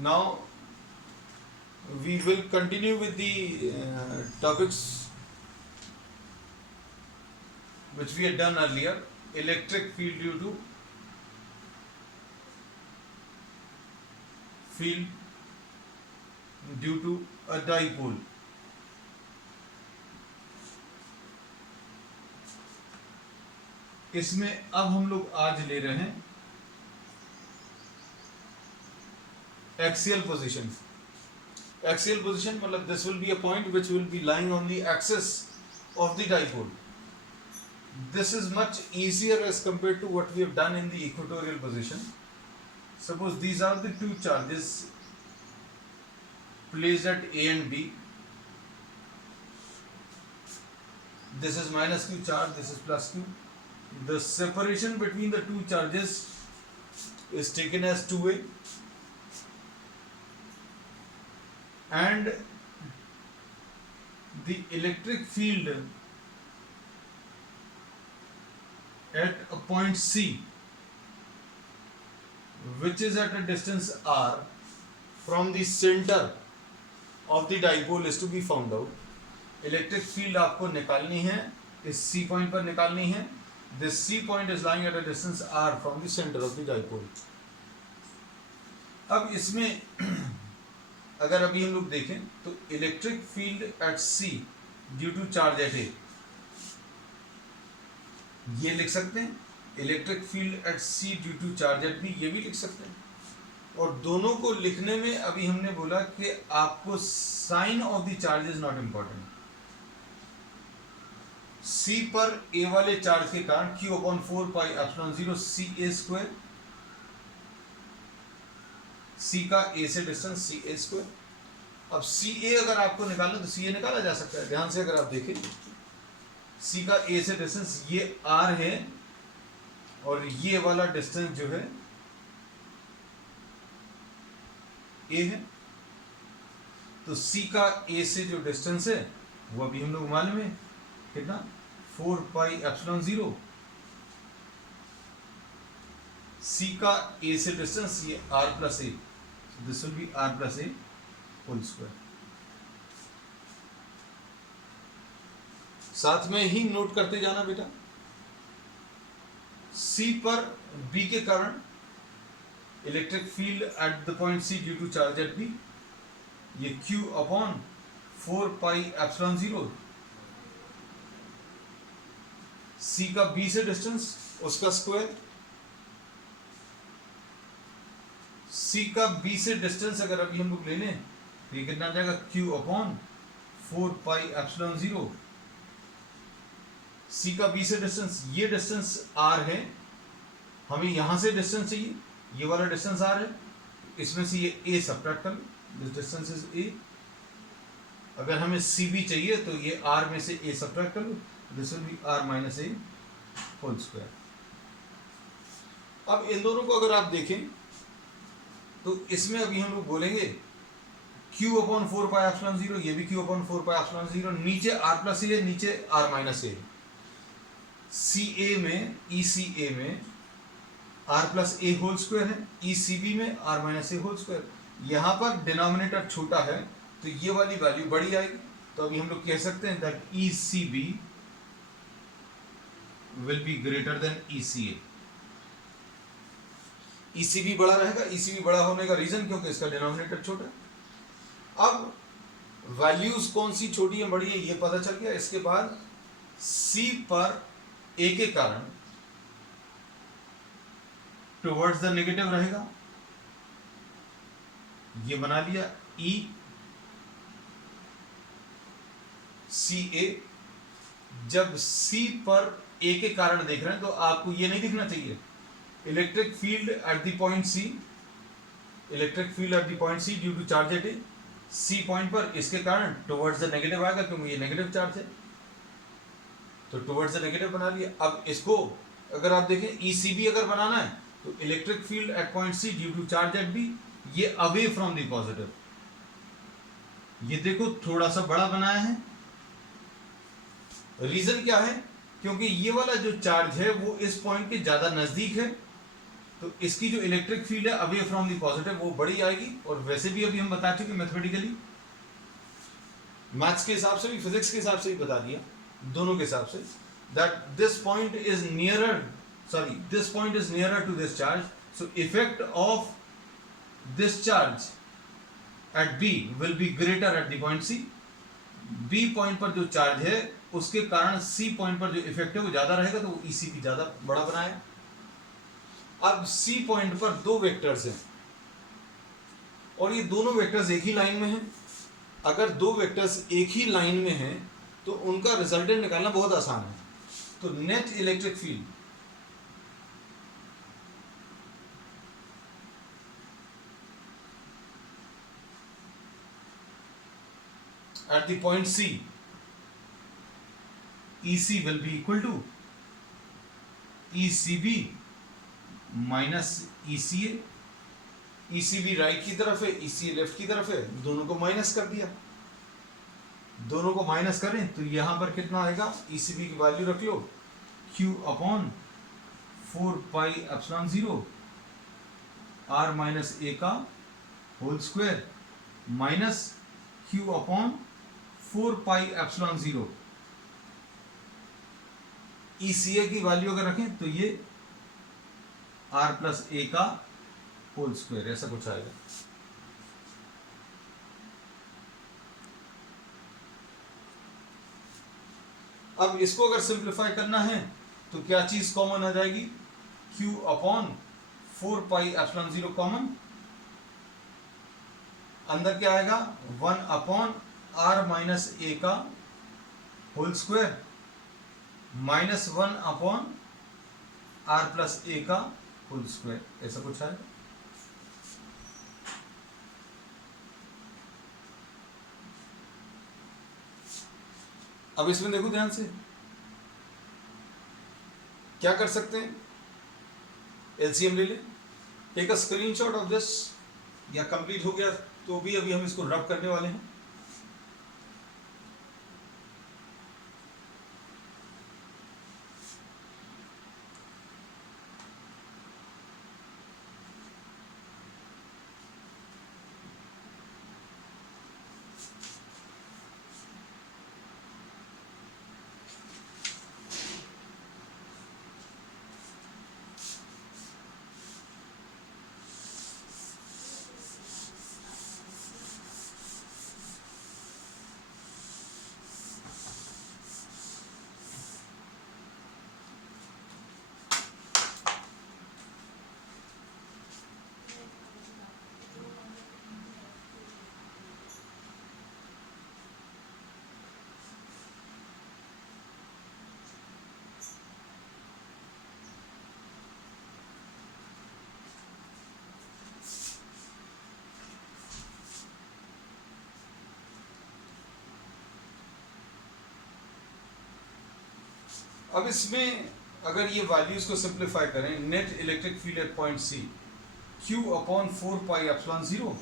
Now we will continue with the topics which we had done earlier. Electric field due to a dipole. इसमें अब हम लोग आज ले रहे हैं एक्सियल पोजीशन. Axial position मतलब this will be a point which will be lying on the axis of the dipole. This is much easier as compared to what we have done in the equatorial position. Suppose these are the two charges placed at A and B. This is minus q charge, this is plus q. The separation between the two charges is taken as 2a, and the electric field at a point C, which is at a distance r from the center of the dipole, is to be found out. Electric field आपको निकालनी है, इस C point पर निकालनी है. This C point is lying at a distance r from the center of the dipole. अब इसमें अगर अभी हम लोग देखें तो electric field at C due to charge at A, ये लिख सकते हैं. Electric field at C due to charge at B, ये भी लिख सकते हैं. और दोनों को लिखने में अभी हमने बोला कि आपको sign of the charge is not important. C पर A वाले चार्ज के कारण Q/4πε0 CA², C का A से डिस्टेंस CA². अब CA अगर आपको निकालना तो CA निकाला जा सकता है. ध्यान से अगर आप देखें, C का A से डिस्टेंस ये R है और ये वाला डिस्टेंस जो है A है. तो C का A से जो डिस्टेंस है वो अभी हम लोग मालूम है कितना, 4πε0. C का A से डिस्टेंस ये R plus A, this will be R plus A whole square. साथ में ही नोट करते जाना बेटा, C पर B के कारण electric field at the point C due to charge at B, ये Q/4πε0. C का B से डिस्टेंस उसका स्क्वायर. C का B से डिस्टेंस अगर अभी हम लोग ले लें तो ये कितना आ जाएगा, Q/4πε0. C का B से डिस्टेंस, ये डिस्टेंस R है, हमें यहां से डिस्टेंस चाहिए, ये वाला डिस्टेंस R है, इसमें से ये A सबट्रैक्ट कर लो, दिस डिस्टेंस इज A. अगर हमें CB चाहिए तो ये R में से A सबट्रैक्ट कर लो, this will be R minus A whole square. अब इन दोनों को अगर आप देखें तो इसमें अभी हम लोग बोलेंगे Q/4πε0, ये भी Q/4πε0, नीचे R प्लस A है, नीचे R माइनस A. CA में, ECA में R plus A whole square है, ECB में R minus A whole square. यहाँ पर डिनोमिनेटर छोटा है तो ये वाली वैल्यू बड़ी आएगी. तो अभी हम लोग कह सकते हैं that ECB will be greater then ECA. ECB बड़ा रहेगा. ECB बड़ा होने का रीजन क्योंकि इसका डिनोमिनेटर छोटा है. अब वैल्यूज कौन सी छोटी है बड़ी है ये पता चल गया. इसके बाद C पर A के कारण टुवर्ड्स द नेगेटिव रहेगा, ये बना लिया ECA. जब C पर A के कारण देख रहे हैं तो आपको ये नहीं दिखना चाहिए electric field at the point C, electric field at the point C due to charge at A. C point पर इसके कारण टुवर्ड्स द नेगेटिव आएगा क्योंकि ये नेगेटिव चार्ज है, तो टुवर्ड्स द नेगेटिव बना लिया. अब इसको अगर आप देखें ECB अगर बनाना है तो electric field at point C due to charge at B, ये अवे फ्रॉम द पॉजिटिव. ये देखो थोड़ा सा बड़ा बनाया है. रीजन क्या है, क्योंकि ये वाला जो चार्ज है वो इस पॉइंट के ज्यादा नजदीक है, तो इसकी जो इलेक्ट्रिक फील्ड है अवे फ्रॉम द पॉजिटिव वो बड़ी आएगी, और वैसे भी अभी हम बता चुके मैथमेटिकली, मैथ्स के हिसाब से भी फिजिक्स के हिसाब से भी बता दिया, दोनों के हिसाब से, that this point is nearer, sorry this point is nearer to this charge, so effect of this charge at B will be greater at the point C. B point पर जो चार्ज है उसके कारण सी पॉइंट पर जो effect है वो ज्यादा रहेगा, तो वो ईसी भी ज्यादा बड़ा बनाया। अब सी पॉइंट पर दो वेक्टर्स हैं और ये दोनों वेक्टर्स एक ही लाइन में हैं। अगर दो वेक्टर्स एक ही लाइन में हैं तो उनका रिजल्टेंट निकालना बहुत आसान है। तो net electric field at the point C, EC will be equal to ECB minus ECA। ECB right की तरफ है, ECA लेफ्ट की तरफ है, दोनों को माइनस कर दिया। दोनों को माइनस करें तो यहां पर कितना आएगा, ECB की वैल्यू रख लो Q upon 4 pi epsilon 0 R minus A का whole square minus Q upon 4 pi epsilon 0। ECA की वैल्यू अगर रखें तो ये R प्लस A का होल स्क्वायर, ऐसा कुछ आएगा। अब इसको अगर सिंप्लीफाई करना है तो क्या चीज कॉमन आ जाएगी, Q upon 4 pi epsilon 0 common, अंदर क्या आएगा 1 अपॉन R माइनस A का whole square minus 1 upon R plus A का होल स्क्वायर, ऐसा कुछ आएगा। अब इसमें देखो ध्यान से, क्या कर सकते हैं, एलसीएम ले ले, take a screenshot of this, या कंप्लीट हो गया तो भी अभी हम इसको रब करने वाले हैं। अब इसमें अगर ये वैल्यूज को सिंप्लीफाई करें, net electric field at point C Q upon 4 pi epsilon 0,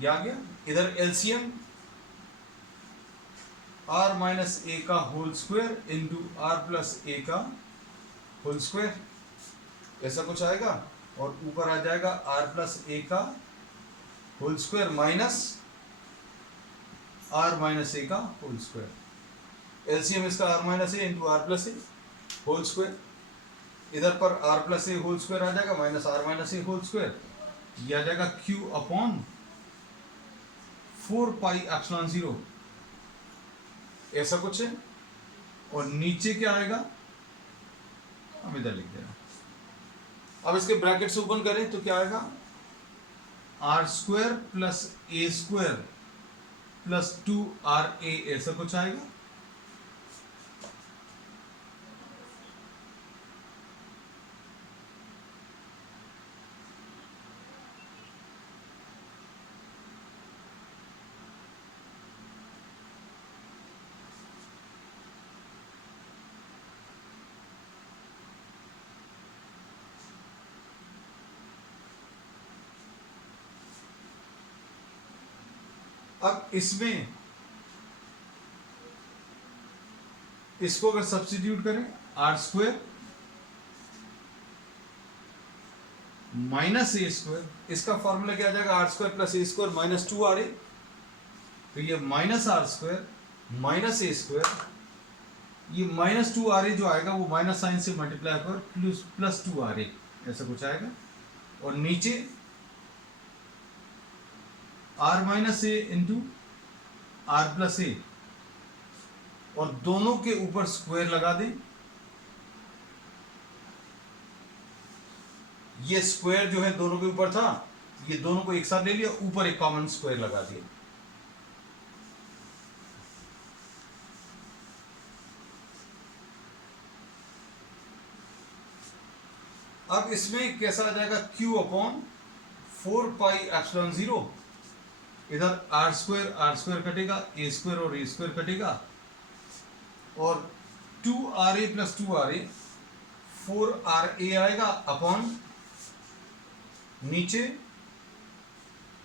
ये आ गया। इधर एलसीएम R माइनस A का whole square into R plus A का होल स्क्वायर, ऐसा कुछ आएगा, और ऊपर आ जाएगा R प्लस A का whole square minus R minus A का होल स्क्वायर। एलसीएम इसका R minus A into R plus A whole square, इधर पर R plus A whole square आ जाएगा minus R minus A whole square, ये आ जाएगा Q अपॉन 4 पाई एप्सिलॉन 0, ऐसा कुछ है। और नीचे क्या आएगा, हम इधर लिख देना। अब इसके ब्रैकेट्स ओपन करें तो क्या आएगा, R square plus A square plus 2RA, ऐसा कुछ आएगा। अब इसमें इसको अगर सब्स्टिट्यूट करें, R square minus A square, इसका फॉर्मूला क्या आ जाएगा, R square plus A square minus 2 R A. तो ये minus R square minus A square, ये माइनस 2 आर ए जो आएगा वो माइनस साइन से मल्टीप्लाई कर प्लस 2 आर ए, ऐसा कुछ आएगा। और नीचे R minus A into R plus A, और दोनों के ऊपर स्क्वायर लगा दें। ये स्क्वायर जो है दोनों के ऊपर था, ये दोनों को एक साथ ले लिया, ऊपर एक कॉमन स्क्वायर लगा दिया। अब इसमें कैसा आ जाएगा, Q अपॉन 4πε0, इधर आर स्क्वायर कटेगा, ए स्क्वायर और ए स्क्वायर कटेगा, और 2 RA प्लस 2 RA 4 RA आएगा अपॉन नीचे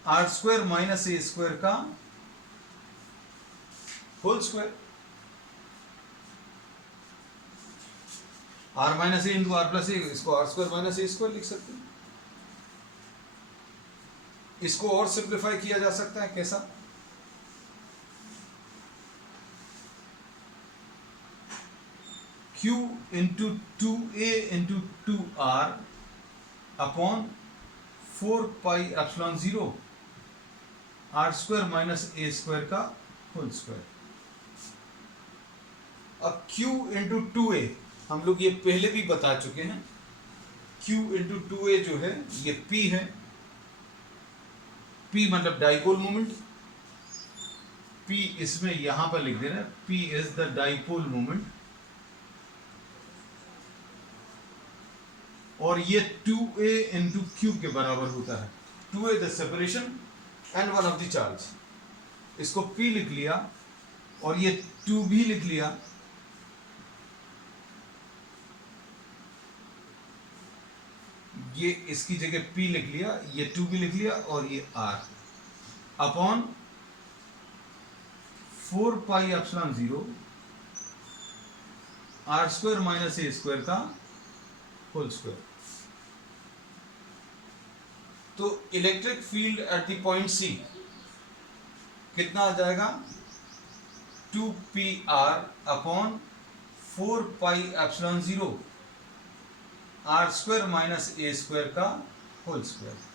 R square minus A square का whole square. R minus A into R plus A, इसको R square minus A square लिख सकते हैं। इसको और सिंप्लीफाई किया जा सकता है, कैसा, Q into 2A into 2R upon 4πε0 R square minus A square का होल स्क्वायर। अब Q इंटू 2A हम लोग ये पहले भी बता चुके हैं, Q इंटू 2A जो है ये P है, P मतलब डाइपोल मोमेंट, P इसमें यहां पर लिख देना, P is the dipole moment, और ये 2A इंटू Q के बराबर होता है। 2A the separation and 1 of the charge, इसको P लिख लिया, और ये 2B लिख लिया, ये इसकी जगह P लिख लिया, ये 2B लिख लिया, और ये R upon 4πε0 R square minus A square का होल स्क्वायर। तो electric field at the point C कितना आ जाएगा, 2PR upon 4πε0 R square minus A square का होल स्क्वायर।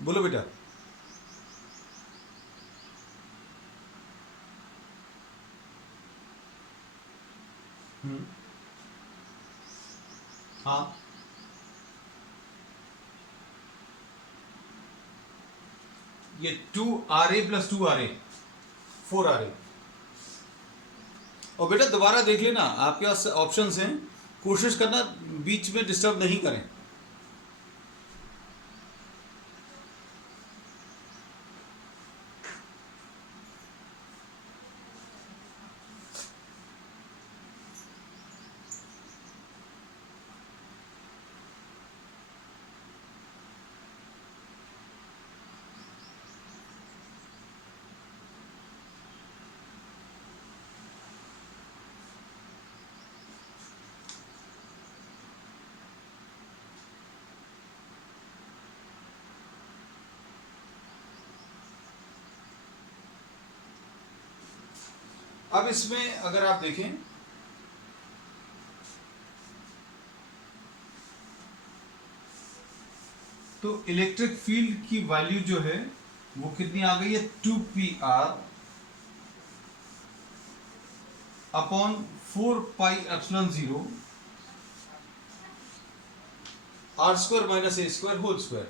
बोलो बेटा। हाँ, ये 2RA प्लस 2RA 4RA। और बेटा दोबारा देख लेना, आपके पास ऑप्शंस हैं, कोशिश करना बीच में डिस्टर्ब नहीं करें। अब इसमें अगर आप देखें तो इलेक्ट्रिक फील्ड की वैल्यू जो है वो कितनी आ गई है, 2PR upon 4πε0 R square minus A square whole square.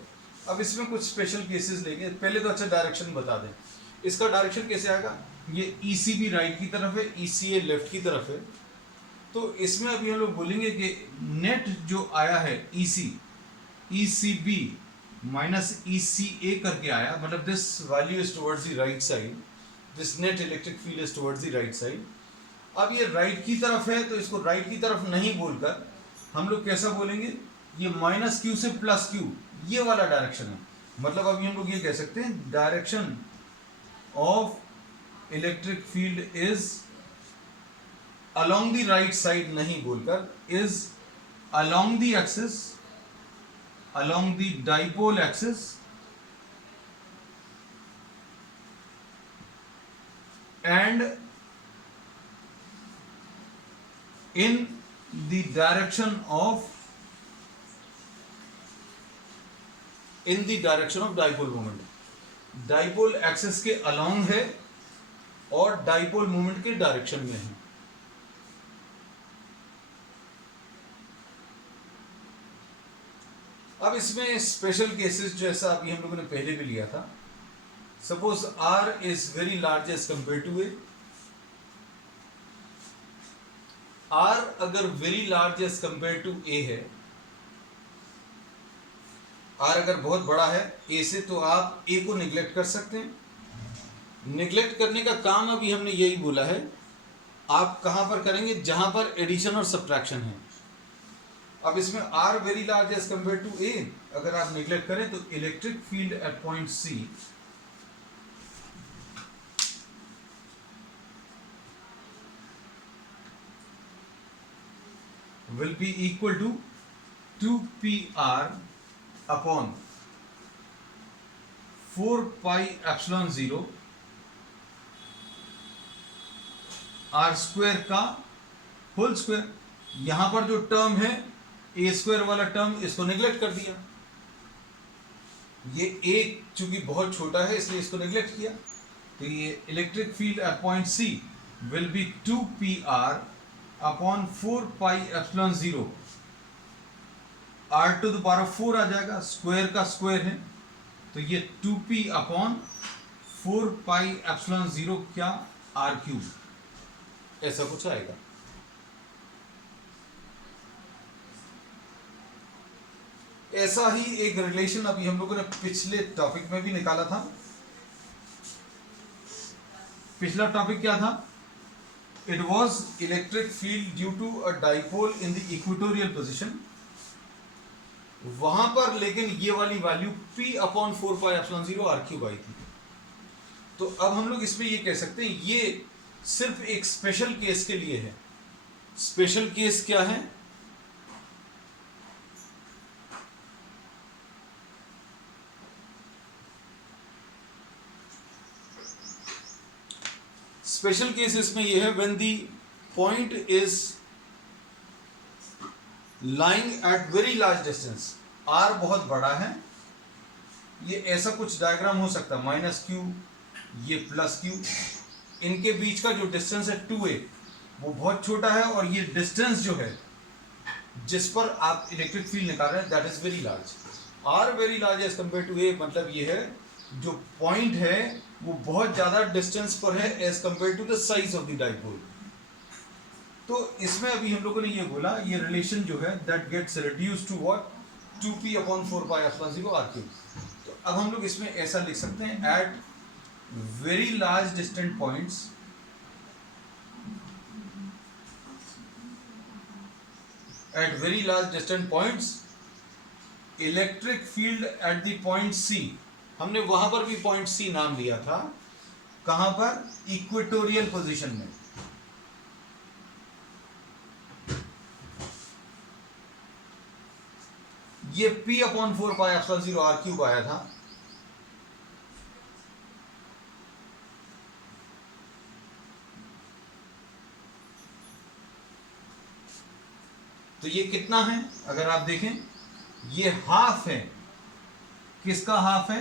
अब इसमें कुछ स्पेशल केसेस लेंगे, पहले तो अच्छा डायरेक्शन बता दें। इसका डायरेक्शन कैसे आएगा, ये ECB राइट की तरफ है, ECA लेफ्ट की तरफ है। तो इसमें अभी हम लोग बोलेंगे कि नेट जो आया है ECB माइनस ई सी ए करके आया, मतलब this value is towards the right side, this net electric field is towards the right side. अब ये राइट की तरफ है तो इसको राइट की तरफ नहीं बोलकर हम लोग कैसा बोलेंगे, ये माइनस क्यू से प्लस क्यू, ये वाला डायरेक्शन है। मतलब अभी हम लोग ये कह सकते हैं direction of electric field is along the right side नहीं बोलकर is along the axis, along the dipole axis and in the direction of dipole moment। dipole axis के along है और dipole moment के डायरेक्शन में है। अब इसमें स्पेशल केसेस जैसा अभी हम लोगों ने पहले भी लिया था, suppose R is very large as compare to A. R अगर very large as compare to A है, R अगर बहुत बड़ा है A से, तो आप A को निगलेक्ट कर सकते हैं। निगलेक्ट करने का काम अभी हमने यही बोला है, आप कहां पर करेंगे, जहां पर एडिशन और सब्ट्रैक्शन है। अब इसमें R very large as compare to A अगर आप निगलेक्ट करें तो electric field at point C will be equal to 2pr upon 4 pi epsilon 0 r square का होल स्क्वायर। यहां पर जो टर्म है ए स्क्वायर वाला टर्म, इसको निगलेक्ट कर दिया। ये ए चूंकि बहुत छोटा है इसलिए इसको निगलेक्ट किया, तो ये electric field at point C will be 2pr upon 4 pi epsilon 0, r to the power of 4 आ जाएगा, स्क्वायर का स्क्वायर है, तो ये 2p अपॉन 4 पाई एप्सिलॉन 0 क्या r क्यूब, ऐसा कुछ आएगा। ऐसा ही एक रिलेशन अभी हम लोगों ने पिछले टॉपिक में भी निकाला था। पिछला टॉपिक क्या था, it was electric field due to a dipole in the equatorial position. वहां पर लेकिन ये वाली value p upon 4 pi epsilon 0 r cube आई थी। तो अब हम लोग इसमें ये कह सकते हैं ये सिर्फ एक स्पेशल केस के लिए है। स्पेशल केस क्या है, स्पेशल केस इसमें यह है when the point is lying at very large distance, r बहुत बड़ा है, ये ऐसा कुछ डायग्राम हो सकता है, माइनस क्यू, ये प्लस क्यू, इनके बीच का जो डिस्टेंस है 2a वो बहुत छोटा है, और ये डिस्टेंस जो है जिस पर आप इलेक्ट्रिक फील्ड निकाल रहे हैं that is very large. r very large as compare to a, मतलब ये है जो पॉइंट है वो बहुत ज्यादा डिस्टेंस पर है as compare to the size of the dipole. तो इसमें अभी हम लोगों ने ये बोला, ये रिलेशन जो है that gets reduced to what, 2p upon 4 pi epsilon 0 r cube. तो अब हम लोग इसमें ऐसा लिख सकते हैं, at very large distant points, at very large distant points electric field at the point C, हमने वहां पर भी पॉइंट C नाम लिया था, कहां पर, इक्वेटोरियल पोजीशन में। ये p upon 4 pi epsilon 0 r cube आया था, तो ये कितना है, अगर आप देखें ये हाफ है, किसका हाफ है,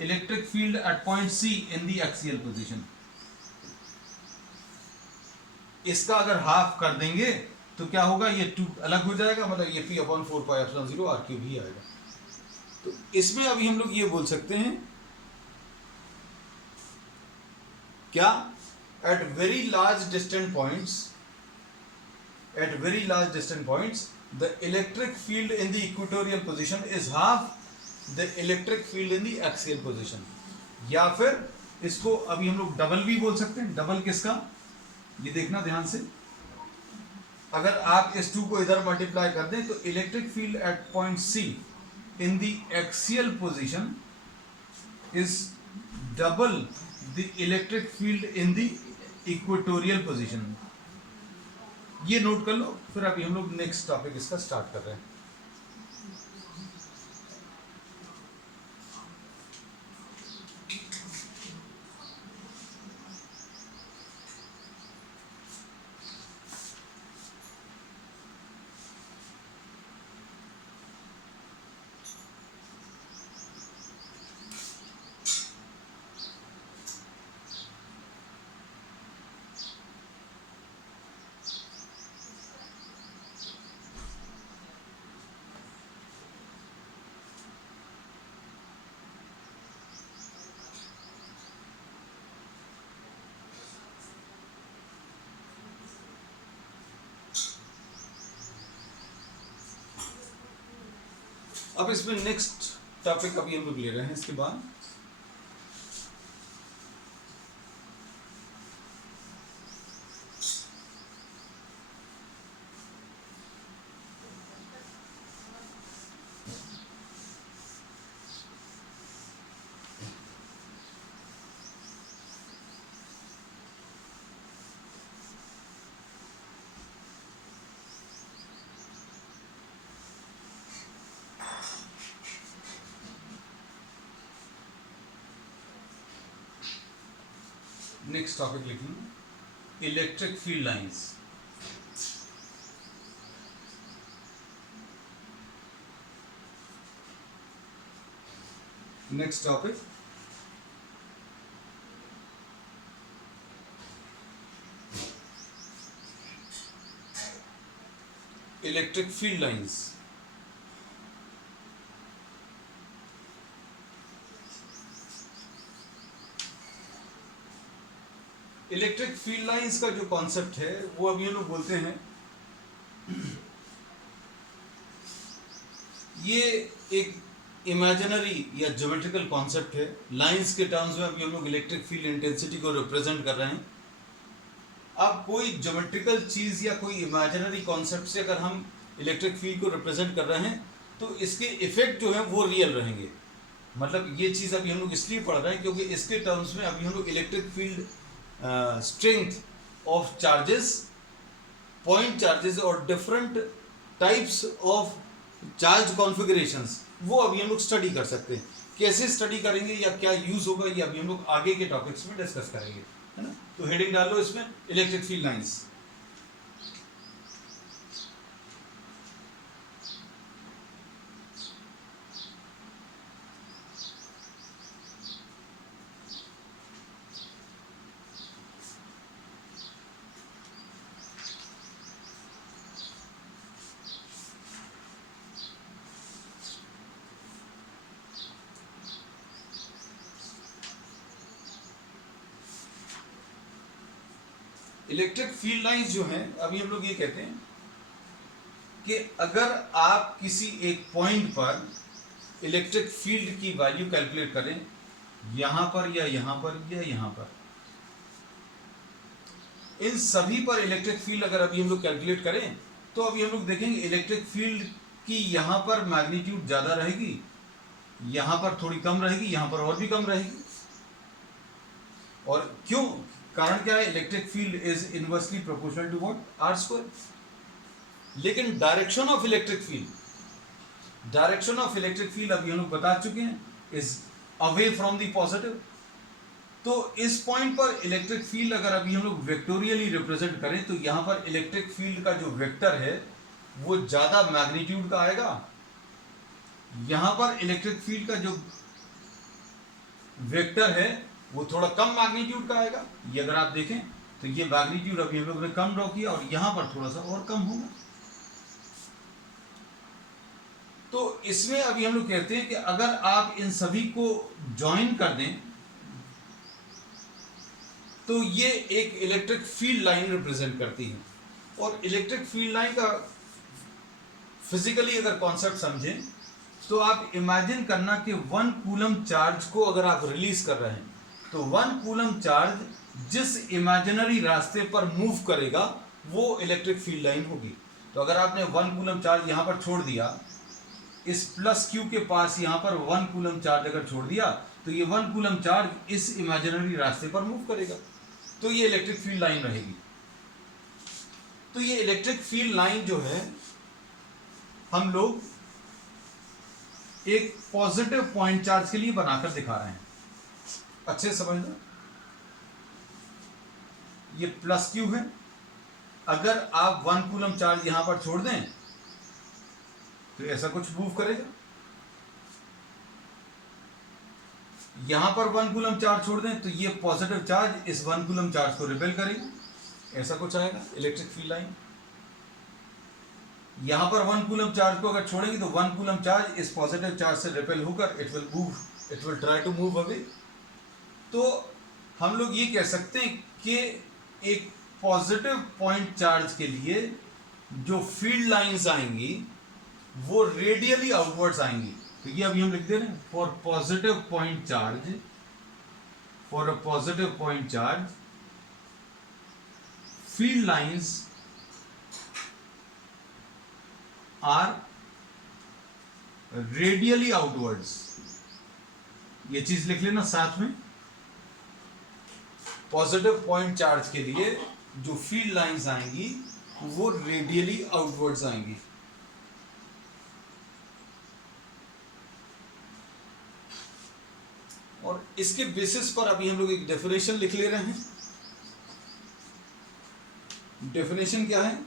electric field at point C in the axial position. इसका अगर हाफ कर देंगे तो क्या होगा, ये 2 अलग हो जाएगा, मतलब ये p upon 4 pi epsilon 0 r cube ही आएगा। तो इसमें अभी हम लोग ये बोल सकते हैं क्या, at very large distant points, at very large distant points the electric field in the equatorial position is half the electric field in the axial position, या फिर इसको अभी हम लोग डबल भी बोल सकते हैं। डबल किसका, ये देखना ध्यान से, अगर आप इस 2 को इधर मल्टीप्लाई कर दें तो electric field at point C in the axial position is double the electric field in the equatorial position. ये नोट कर लो, फिर अभी हम लोग नेक्स्ट टॉपिक इसका स्टार्ट कर रहे हैं। अब इसमें नेक्स्ट टॉपिक अभी हम लोग ले रहे हैं इसके बाद। नेक्स्ट टॉपिक लिखेंगे electric field lines. Next topic electric field lines. Electric field lines का जो कॉन्सेप्ट है वो अभी हम लोग बोलते हैं, ये एक इमेजिनरी या ज्योमेट्रिकल कॉन्सेप्ट है। लाइंस के टर्म्स में अभी हम लोग इलेक्ट्रिक फील्ड इंटेंसिटी को रिप्रेजेंट कर रहे हैं। अब कोई ज्योमेट्रिकल चीज या कोई इमेजिनरी कॉन्सेप्ट से अगर हम इलेक्ट्रिक फील्ड को रिप्रेजेंट कर रहे हैं तो इसके इफेक्ट जो है वो रियल रहेंगे। मतलब ये चीज अभी हम लोग इसलिए पढ़ रहे हैं क्योंकि इसके टर्म्स में अभी हम लोग electric field strength of charges, point charges और different types of charge configurations वो अभी हम लोग स्टडी कर सकते हैं। कैसे स्टडी करेंगे या क्या यूज होगा ये अभी हम लोग आगे के टॉपिक्स में डिस्कस करेंगे, है ना। तो हेडिंग डाल लो इसमें electric field lines. Electric field lines जो हैं अभी हम लोग ये कहते हैं कि अगर आप किसी एक पॉइंट पर इलेक्ट्रिक फील्ड की वैल्यू कैलकुलेट करें, यहां पर या यहां पर या यहां पर, इन सभी पर इलेक्ट्रिक फील्ड अगर अभी हम लोग कैलकुलेट करें तो अभी हम लोग देखेंगे इलेक्ट्रिक फील्ड की यहां पर मैग्नीट्यूड ज्यादा रहेगी, यहां पर थोड़ी कम रहेगी, यहां पर और भी कम रहेगी। और क्यों, कारण क्या है, electric field is inversely proportional to what, R square. लेकिन direction of electric field, direction of electric field अभी हम लोग बता चुके हैं, is away from the positive. तो इस पॉइंट पर इलेक्ट्रिक फील्ड अगर अभी हम लोग वेक्टोरियली रिप्रेजेंट करें तो यहां पर इलेक्ट्रिक फील्ड का जो वेक्टर है वो ज्यादा मैग्नीट्यूड का आएगा, यहां पर इलेक्ट्रिक फील्ड का जो वेक्टर है वो थोड़ा कम मैग्नीट्यूड का आएगा। ये अगर आप देखें तो ये मैग्नीट्यूड अभी हम लोग ने कम ड्रॉ किया और यहां पर थोड़ा सा और कम होगा। तो इसमें अभी हम लोग कहते हैं कि अगर आप इन सभी को ज्वाइन कर दें तो ये एक इलेक्ट्रिक फील्ड लाइन रिप्रेजेंट करती है। और इलेक्ट्रिक फील्ड लाइन का फिजिकली अगर कॉन्सेप्ट समझें तो आप इमेजिन करना कि 1 कूलम चार्ज को अगर आप रिलीज कर रहे हैं तो 1 कूलम चार्ज जिस इमेजिनरी रास्ते पर मूव करेगा वो इलेक्ट्रिक फील्ड लाइन होगी। तो अगर आपने 1 कूलम चार्ज यहां पर छोड़ दिया, इस प्लस क्यू के पास यहां पर 1 कूलम चार्ज अगर छोड़ दिया तो ये 1 कूलम चार्ज इस इमेजिनरी रास्ते पर मूव करेगा, तो ये इलेक्ट्रिक फील्ड लाइन रहेगी। तो ये इलेक्ट्रिक फील्ड लाइन जो है हम लोग एक पॉजिटिव पॉइंट चार्ज के लिए बनाकर दिखा रहे हैं। अच्छे से समझना, ये प्लस क्यू है, अगर आप 1 कूलम चार्ज यहां पर छोड़ दें तो ऐसा कुछ मूव करेगा। यहां पर 1 कूलम चार्ज छोड़ दें तो ये पॉजिटिव चार्ज इस 1 कूलम चार्ज को रिपेल करेगा, ऐसा कुछ आएगा इलेक्ट्रिक फील्ड लाइन। यहां पर 1 कूलम चार्ज को अगर छोड़ेंगे तो 1 कूलम चार्ज इस पॉजिटिव चार्ज से रिपेल होकर it will try to move away. तो हम लोग ये कह सकते हैं कि एक पॉजिटिव पॉइंट चार्ज के लिए जो फील्ड लाइंस आएंगी वो रेडियली आउटवर्ड्स आएंगी। तो ये अभी हम लिख दे रहे हैं, for a positive point charge field lines are radially outwards. ये चीज लिख लेना साथ में, पॉजिटिव पॉइंट चार्ज के लिए जो फील्ड लाइंस आएंगी वो रेडियली आउटवर्ड्स आएंगी। और इसके बेसिस पर अभी हम लोग एक डेफिनेशन लिख ले रहे हैं। डेफिनेशन क्या है?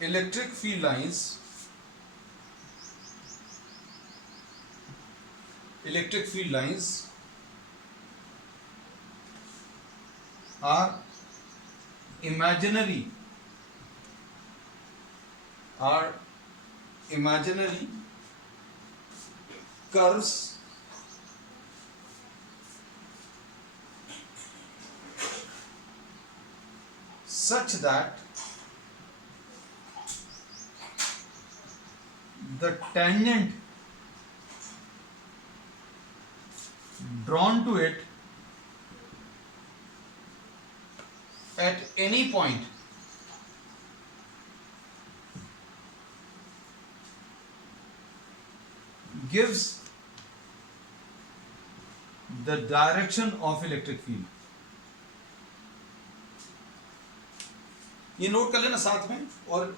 Electric field lines are imaginary curves such that the tangent drawn to it at any point gives the direction of electric field। ये नोट कर लेना साथ में, और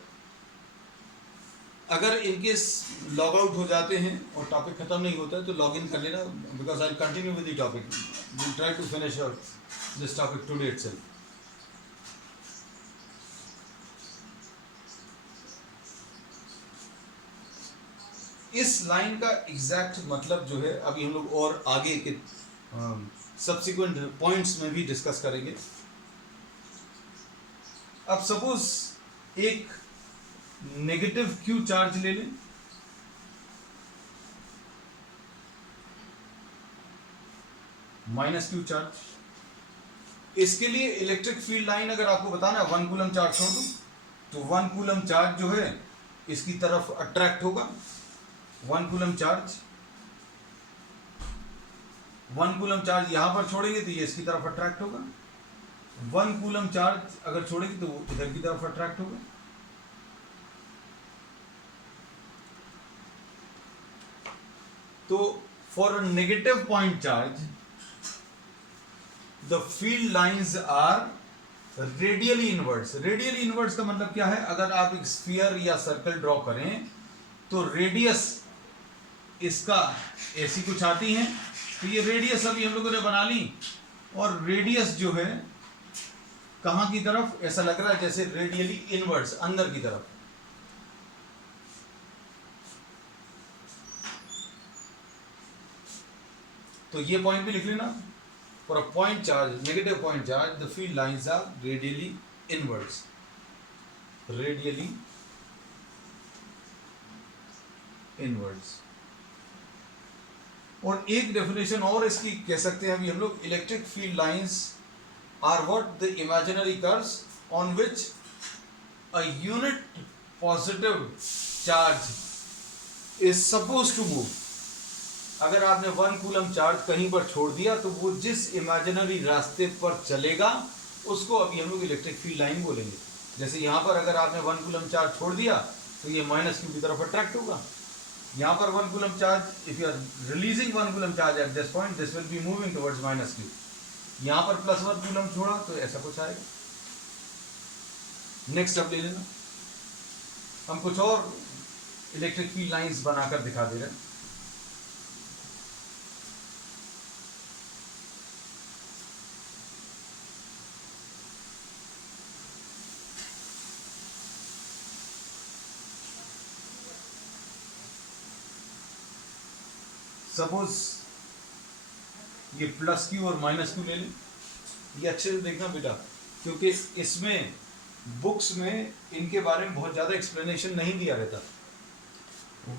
अगर इनकेस लॉग आउट हो जाते हैं और टॉपिक खत्म नहीं होता है तो लॉग इन कर लेना, because I continue with the topic, we try to finish this topic today itself. इस लाइन का एग्जैक्ट मतलब जो है अभी हम लोग और आगे के सब्सिक्वेंट पॉइंट्स में भी डिस्कस करेंगे। अब सपोज एक नेगेटिव क्यू चार्ज ले लें, माइनस क्यू चार्ज। इसके लिए इलेक्ट्रिक फील्ड लाइन अगर आपको बताना है 1 कूलम चार्ज छोड़ दूं तो 1 कूलम चार्ज जो है इसकी तरफ अट्रैक्ट होगा। 1 कूलम चार्ज यहां पर छोड़ेंगे तो ये इसकी तरफ अट्रैक्ट होगा। 1 कूलम चार्ज अगर छोड़ेंगे तो वो इधर की तरफ अट्रैक्ट होगा। तो for a negative point charge the field lines are radially inwards. Radially inwards का मतलब क्या है? अगर आप एक स्फीयर या सर्कल ड्रॉ करें तो रेडियस इसका ऐसी कुछ आती है, तो ये रेडियस अभी हम लोगों ने बना ली, और रेडियस जो है कहां की तरफ? ऐसा लग रहा है जैसे रेडियली इनवर्ड्स, अंदर की तरफ। तो ये पॉइंट भी लिख लेना, for a point charge, negative point charge, the field lines are radially inwards. Radially inwards. और एक डेफिनेशन और इसकी कह सकते हैं अभी हम लोग, electric field lines are what? The imaginary curves on which a unit positive charge is suppose to move, अगर आपने 1 कूलम चार्ज कहीं पर छोड़ दिया तो वो जिस इमेजिनरी रास्ते पर चलेगा उसको अभी हम लोग इलेक्ट्रिक फील्ड लाइन बोलेंगे। जैसे यहाँ पर अगर आपने 1 कूलम चार्ज छोड़ दिया तो ये माइनस क्यू की तरफ अट्रैक्ट होगा। यहाँ पर 1 coulomb charge, if you are releasing 1 coulomb charge at this point, this will be moving towards minus Q. यहाँ पर प्लस 1 कूलम छोड़ा तो ऐसा कुछ आएगा। नेक्स्ट अब ले लेना, हम कुछ और इलेक्ट्रिक फील्ड लाइंस बनाकर दिखा दे रहे हैं। सपोज ये प्लस क्यू और माइनस क्यू ले लें। ये अच्छे से देखना बेटा, क्योंकि इसमें बुक्स में इनके बारे में बहुत ज़्यादा एक्सप्लेनेशन नहीं दिया रहता।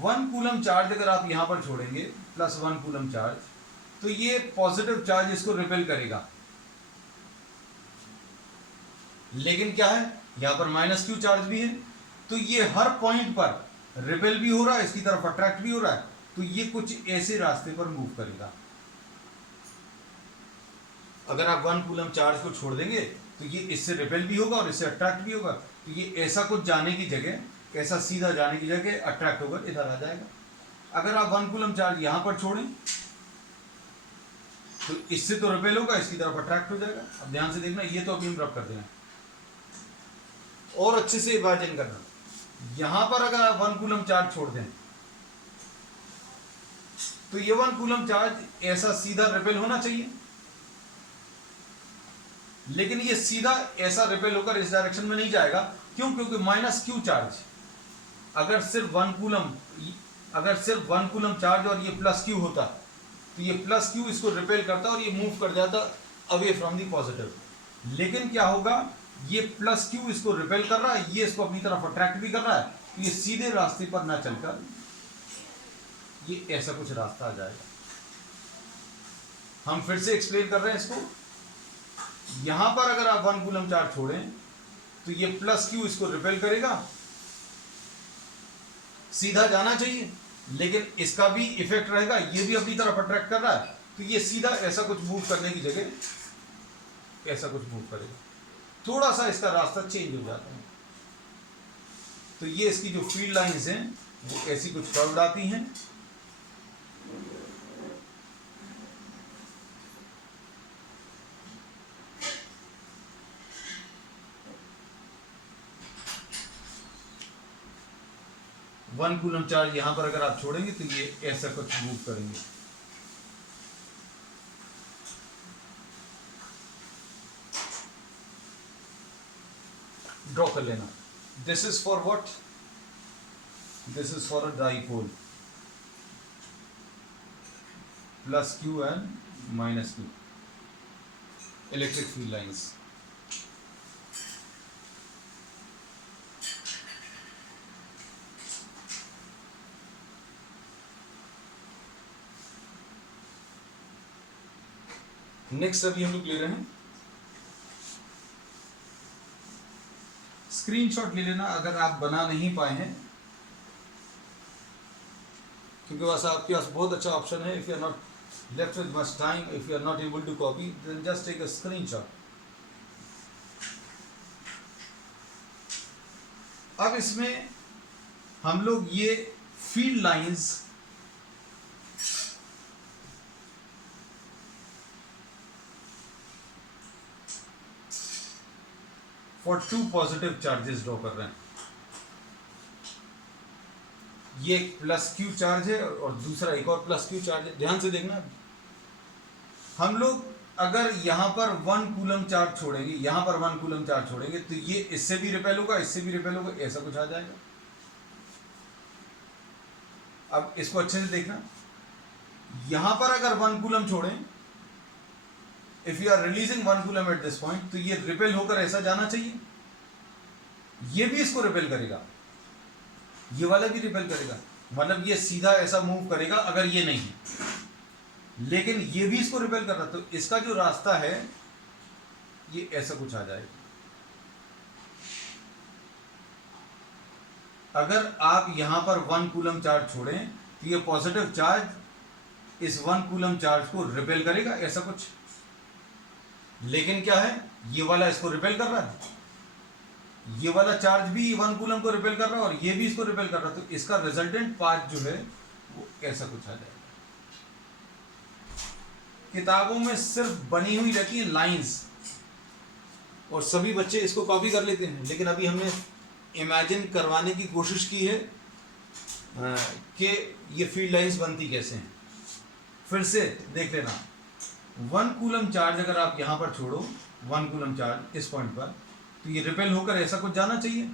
1 कूलम चार्ज अगर आप यहाँ पर छोड़ेंगे, प्लस 1 कूलम चार्ज, तो ये पॉजिटिव चार्ज इसको रिपेल करेगा। लेकिन क्या है, यहाँ पर माइनस क्यू चार्ज भी है, तो ये हर पॉइंट पर रिपेल भी हो रहा है, इसकी तरफ अट्रैक्ट भी हो रहा है, तो ये कुछ ऐसे रास्ते पर मूव करेगा। अगर आप 1 कूलम चार्ज को छोड़ देंगे तो ये इससे रिपेल भी होगा और इससे अट्रैक्ट भी होगा, तो ये ऐसा कुछ जाने की जगह, ऐसा सीधा जाने की जगह अट्रैक्ट होकर इधर आ जाएगा। अगर आप 1 कूलम चार्ज यहां पर छोड़ें तो इससे तो रिपेल होगा, इसकी तरफ अट्रैक्ट हो जाएगा। अब ध्यान से देखना, ये तो अभी हम रब कर देना और अच्छे से इमेजिन करना। यहां पर अगर आप 1 कूलम चार्ज छोड़ दें तो ये 1 कूलम चार्ज ऐसा सीधा रिपेल होना चाहिए, लेकिन ये सीधा ऐसा रिपेल होकर इस डायरेक्शन में नहीं जाएगा। क्यों? क्योंकि माइनस क्यू चार्ज, अगर सिर्फ 1 कूलम चार्ज और ये प्लस क्यू होता तो ये प्लस क्यू इसको रिपेल करता और ये मूव कर जाता अवे फ्रॉम दी पॉजिटिव। लेकिन क्या होगा, ये प्लस क्यू इसको रिपेल कर रहा है, ये इसको अपनी तरफ अट्रैक्ट भी कर रहा है, तो ये सीधे रास्ते पर ना चलकर ये ऐसा कुछ रास्ता आ जाएगा। हम फिर से एक्सप्लेन कर रहे हैं इसको। यहां पर अगर आप 1 कूलम चार्ज छोड़ें तो ये प्लस क्यू इसको रिपेल करेगा, सीधा जाना चाहिए, लेकिन इसका भी इफेक्ट रहेगा, ये भी अपनी तरफ अट्रैक्ट कर रहा है, तो ये सीधा ऐसा कुछ मूव करने की जगह ऐसा कुछ मूव करेगा। थोड़ा सा इसका रास्ता चेंज हो जाता है। तो ये इसकी जो फील्ड लाइंस हैं वो ऐसी कुछ कर्व्ड आती हैं। वन कूलम चार्ज यहां पर अगर आप छोड़ेंगे तो ये ऐसा कुछ मूव करेंगे। ड्रॉ कर लेना। This is for what? This is for a dipole, plus Q and minus Q electric field lines. Next अभी हम लोग ले रहे हैं स्क्रीनशॉट ले लेना अगर आप बना नहीं पाए हैं, क्योंकि वैसा आपके पास बहुत अच्छा ऑप्शन है। If you are not left with much time, if you are not able to copy, then just take a screenshot. अब इसमें हम लोग ये field lines for 2 positive charges draw कर रहे हैं। ये एक प्लस क्यू चार्ज है और दूसरा एक और प्लस क्यू चार्ज है। ध्यान से देखना, हम लोग अगर यहां पर 1 कूलम चार्ज छोड़ेंगे, यहां पर 1 कूलम चार्ज छोड़ेंगे तो ये इससे भी रिपेल होगा, इससे भी रिपेल होगा, ऐसा कुछ आ जाएगा। अब इसको अच्छे से देखना, यहां पर अगर 1 कूलम छोड़ें, if you are releasing 1 coulomb at this point, तो ये रिपेल होकर ऐसा जाना चाहिए, ये भी इसको रिपेल करेगा, ये वाला भी रिपेल करेगा, मतलब ये सीधा ऐसा मूव करेगा अगर ये नहीं है, लेकिन ये भी इसको रिपेल कर रहा, तो इसका जो रास्ता है ये ऐसा कुछ आ जाएगा। अगर आप यहां पर 1 कूलम चार्ज छोड़ें तो ये पॉजिटिव चार्ज इस 1 कूलम चार्ज को रिपेल करेगा, ऐसा कुछ। लेकिन क्या है, ये वाला इसको रिपेल कर रहा है, ये वाला चार्ज भी 1 कूलम को रिपेल कर रहा है और ये भी इसको रिपेल कर रहा है, तो इसका रिजल्टेंट पाथ जो है वो ऐसा कुछ आ जाएगा। किताबों में सिर्फ बनी हुई रहती है लाइंस और सभी बच्चे इसको कॉपी कर लेते हैं, लेकिन अभी हमने इमेजिन करवाने की कोशिश की है कि ये फील्ड लाइंस बनती कैसे हैं। फिर से देख लेना, 1 कूलम चार्ज अगर आप यहां पर छोड़ो, 1 कूलम चार्ज इस पॉइंट पर, तो ये रिपेल होकर ऐसा कुछ जाना चाहिए।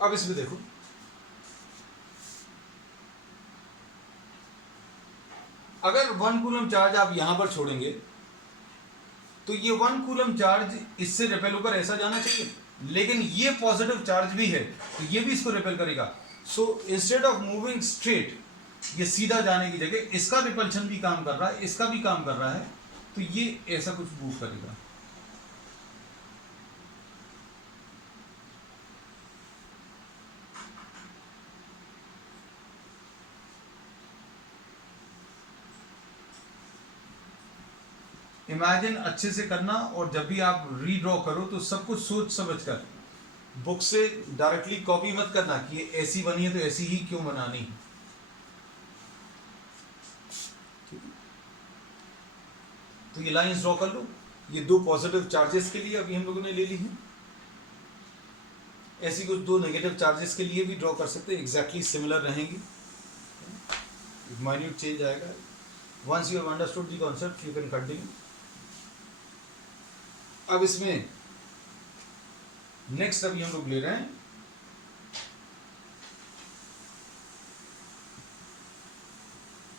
अब इसमें देखो, अगर 1 कूलम चार्ज आप यहां पर छोड़ेंगे तो ये 1 कूलम चार्ज इससे रिपेल होकर ऐसा जाना चाहिए, लेकिन ये पॉजिटिव चार्ज भी है तो ये भी इसको रिपेल करेगा। So instead of moving straight, ये सीधा जाने की जगह इसका रिपल्शन भी काम कर रहा है, इसका भी काम कर रहा है, तो ये ऐसा कुछ मूव करेगा। इमेजिन अच्छे से करना, और जब भी आप रीड्रॉ करो तो सब कुछ सोच समझ कर, बुक से डायरेक्टली कॉपी मत करना कि ये ऐसी बनी है तो ऐसी ही क्यों बनानी है। तो ये लाइंस ड्रॉ कर लो, ये 2 पॉजिटिव चार्जेस के लिए अभी हम लोगों ने ले ली हैं, ऐसी कुछ 2 नेगेटिव चार्जेस के लिए भी ड्रॉ कर सकते हैं, एग्जैक्टली सिमिलर रहेंगी, माइन्यूट चेंज आएगा। Once you have understood the concept you can continue. अब इसमें नेक्स्ट अभी हम लोग ले रहे हैं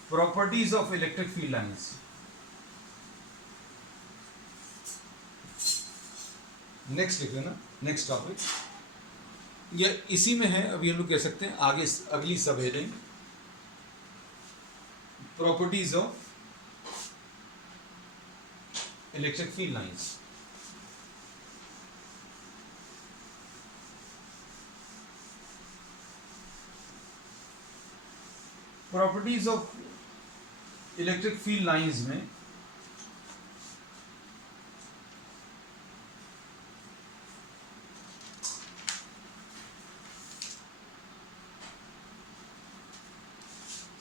properties of electric field lines. Next लिख लेना, नेक्स्ट टॉपिक ये इसी में है, अभी हम लोग कह सकते हैं आगे अगली सब heading properties of electric field lines. Properties of electric field lines में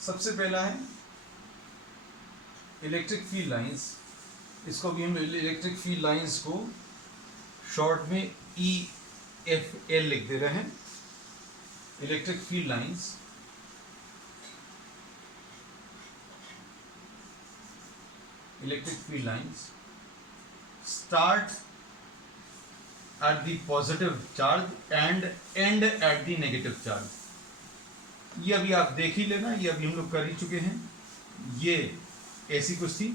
सबसे पहला है इलेक्ट्रिक फील्ड लाइंस। इसको भी हम इलेक्ट्रिक फील्ड लाइंस को शॉर्ट में EFL लिख दे रहे हैं। Electric field lines start at the positive charge and end at the negative charge। ये अभी आप देख ही लेना, ये अभी हम लोग कर ही चुके हैं। ये ऐसी कुछ थी,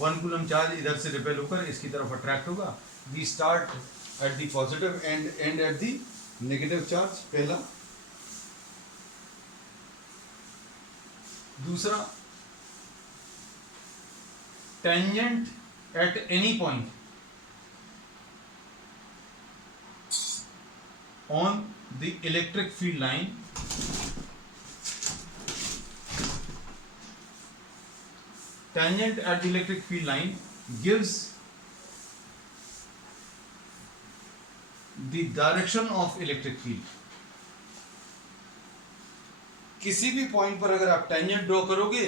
1 कूलम चार्ज इधर से रिपेल होकर इसकी तरफ अट्रैक्ट होगा। We start at the positive end and at the negative charge, पहला। दूसरा, tangent at any point on the electric field line tangent at the electric field line gives the direction of electric field. किसी भी point पर अगर आप tangent draw करोगे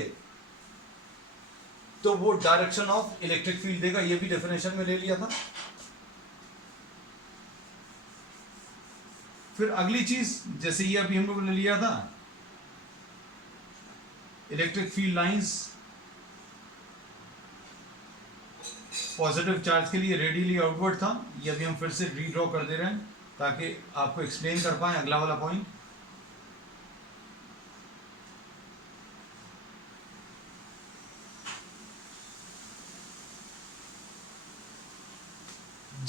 तो वो डायरेक्शन ऑफ इलेक्ट्रिक फील्ड देगा. ये भी डेफिनेशन में ले लिया था. फिर अगली चीज, जैसे ये अभी हम लोग ने लिया था, electric field lines positive charge के लिए रेडियली आउटवर्ड था. ये अभी हम फिर से रीड्रॉ कर दे रहे हैं ताकि आपको एक्सप्लेन कर पाए अगला वाला पॉइंट.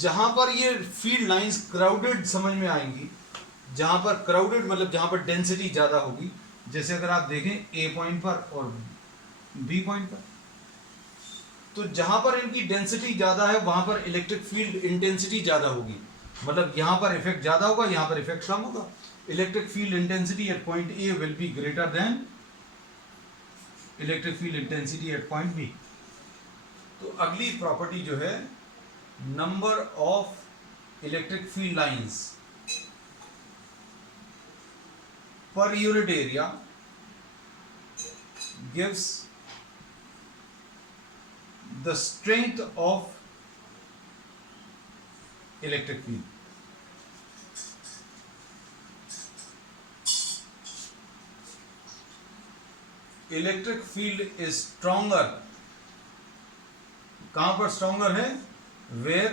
जहां पर ये फील्ड लाइंस क्राउडेड समझ में आएंगी, जहां पर क्राउडेड मतलब जहां पर डेंसिटी ज्यादा होगी, जैसे अगर आप देखें ए पॉइंट पर और बी पॉइंट पर, तो जहां पर इनकी डेंसिटी ज्यादा है वहां पर इलेक्ट्रिक फील्ड इंटेंसिटी ज्यादा होगी. मतलब यहां पर इफेक्ट ज्यादा होगा, यहां पर इफेक्ट कम होगा. Electric field intensity at point A will be greater than electric field intensity at point B. तो अगली प्रॉपर्टी जो है, number of electric field lines per unit area gives the strength of electric field. Electric field is stronger. कहां पर stronger है? Where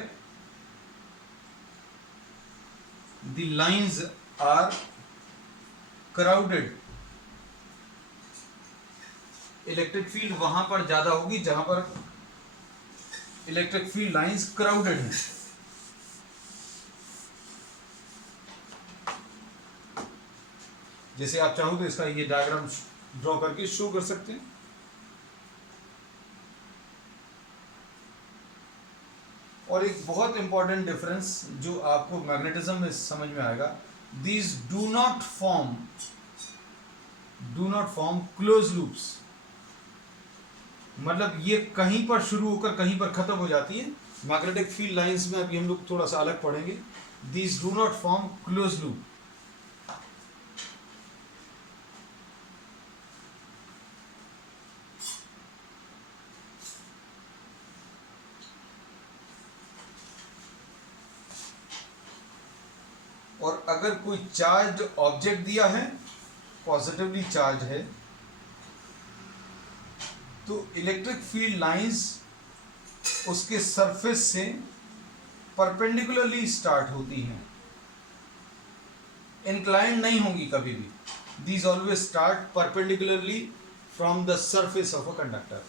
the lines are crowded. Electric field वहां पर ज्यादा होगी जहां पर इलेक्ट्रिक फील्ड लाइंस क्राउडेड हैं. जैसे आप चाहो तो इसका ये डायग्राम ड्रॉ करके शो कर सकते हैं. और एक बहुत इंपॉर्टेंट डिफरेंस जो आपको मैग्नेटिज्म में समझ में आएगा, these do not form close loops. मतलब ये कहीं पर शुरू होकर कहीं पर खत्म हो जाती है. मैग्नेटिक फील्ड लाइंस में अभी हम लोग थोड़ा सा अलग पढ़ेंगे. These do not form close loop. और अगर कोई चार्ज ऑब्जेक्ट दिया है, पॉजिटिवली चार्ज है, तो इलेक्ट्रिक फील्ड लाइंस उसके सरफेस से परपेंडिकुलरली स्टार्ट होती हैं, इंक्लाइंड नहीं होंगी कभी भी. These always start perpendicularly from the surface of a conductor.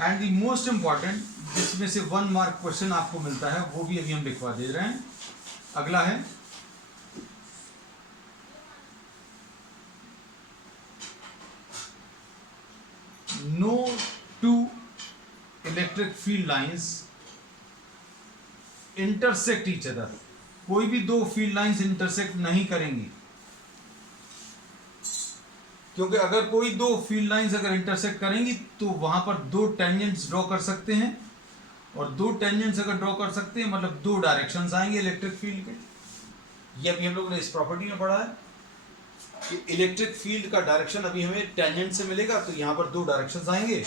And the most important, जिसमें से 1 मार्क क्वेश्चन आपको मिलता है, वो भी अभी हम लिखवा दे रहे हैं. अगला है no two electric field lines intersect each other. कोई भी दो फील्ड लाइंस इंटरसेक्ट नहीं करेंगी, क्योंकि अगर कोई दो फील्ड लाइंस अगर इंटरसेक्ट करेंगी तो वहां पर दो टेंजेंट्स ड्रॉ कर सकते हैं. और दो टेंजेंट्स अगर ड्रॉ कर सकते हैं मतलब दो डायरेक्शंस आएंगे इलेक्ट्रिक फील्ड के. ये अभी हम लोगों ने इस प्रॉपर्टी में पढ़ा है कि इलेक्ट्रिक फील्ड का डायरेक्शन अभी हमें टेंजेंट से मिलेगा, तो यहां पर दो डायरेक्शंस आएंगे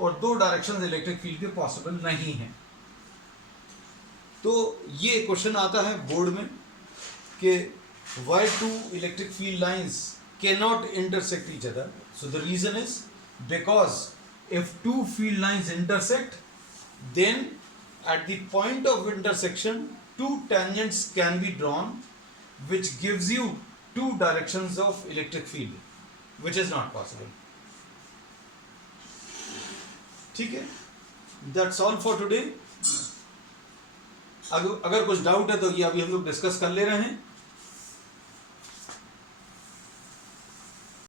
और दो डायरेक्शंस इलेक्ट्रिक फील्ड के पॉसिबल नहीं है. तो ये क्वेश्चन आता है बोर्ड में कि why two electric field lines cannot intersect each other. So the reason is because if two field lines intersect, then at the point of intersection two tangents can be drawn, which gives you two directions of electric field, which is not possible. ठीक है, that's all for today. अगर कुछ doubt है तो ये अभी हम लोग डिस्कस कर ले रहे हैं.